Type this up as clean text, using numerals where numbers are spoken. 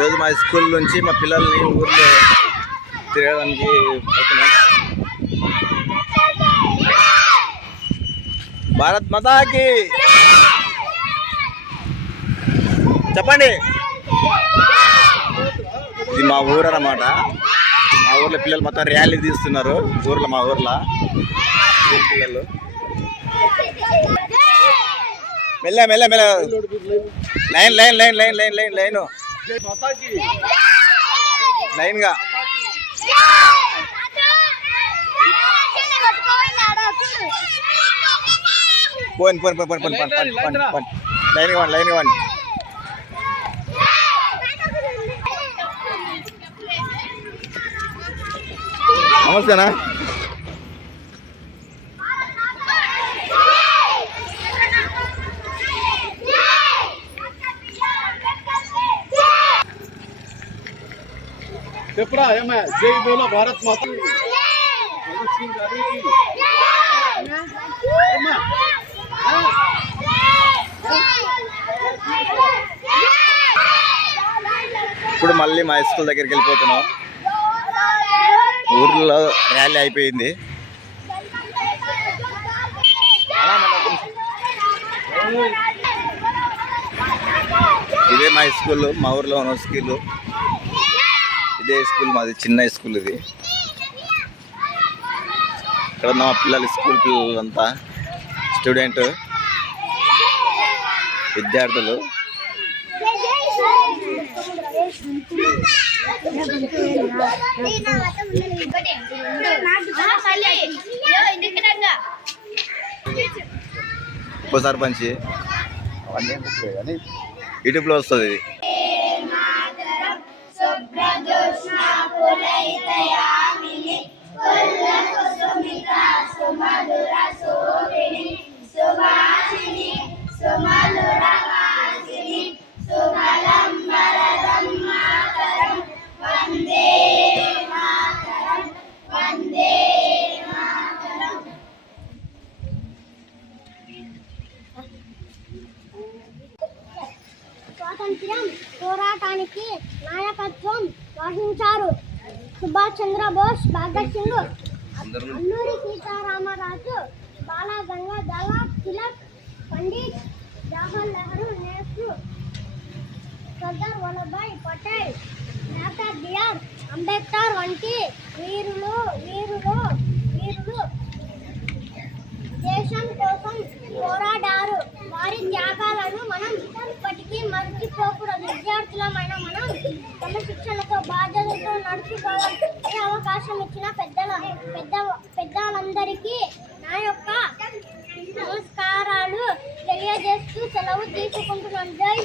ఈరోజు మా స్కూల్ నుంచి మా పిల్లల్ని ఊర్లో తిరగడానికి పోతున్నాం. భారత్ మాతాకి చెప్పండి. ఇది మా ఊరు అన్నమాట. మా ఊర్లో పిల్లలు మొత్తం ర్యాలీ తీస్తున్నారు. మా ఊర్లో స్కూల్ పిల్లలు మెల్ల మెల్ల మెల్ల line line line line line line line లైన్గా పోన్ పోన్ పోన్ పోన్ పోన్ పోన్ పోన్ పోన్ లైన్గా వన్ లైన్గా వన్. నమస్తేనా. చెప్పరా ఏమే జై బోలో భారత్ మాత. ఇప్పుడు మళ్ళీ మా స్కూల్ దగ్గరికి వెళ్ళిపోతున్నాం. ఊర్లో ర్యాలీ అయిపోయింది. ఇదే మా స్కూల్, మా ఊర్లో ఉన్న స్కూల్. ఇదే స్కూల్ మాది, చిన్న స్కూల్ ఇది. ఇక్కడ ఉన్న మా పిల్లలు, స్కూల్ పిల్లలంతా స్టూడెంట్ విద్యార్థులు. ఉప సర్పంచ్ యూట్యూబ్లో వస్తుంది. స్వాతంత్ర్యం పోరాటానికి నాయకత్వం వహించారు సుభాష్ చంద్రబోస్, భగత్ సింగ్, అల్లూరి సీతారామరాజు, బాల గంగాధర తిలక్, పండిట్ జవహర్ నెహ్రూ, నెహ్రూ, సర్దార్ వల్లభాయ్ పటేల్, డాక్టర్ బిఆర్ అంబేద్కర్ వంటి వీరులు దేశం కోసం పోరాడారు. వారి త్యాగాలను మనం ఇప్పటికీ మర్చిపోకూడదు. విద్యార్థులమైన మనం క్రమశిక్షణతో, బాధ్యతతో నడుచుకోవాలి. ఈ అవకాశం ఇచ్చిన పెద్దలందరికీ నా యొక్క నమస్కారాలు తెలియజేస్తూ సెలవు తీసుకుంటున్నాను. జై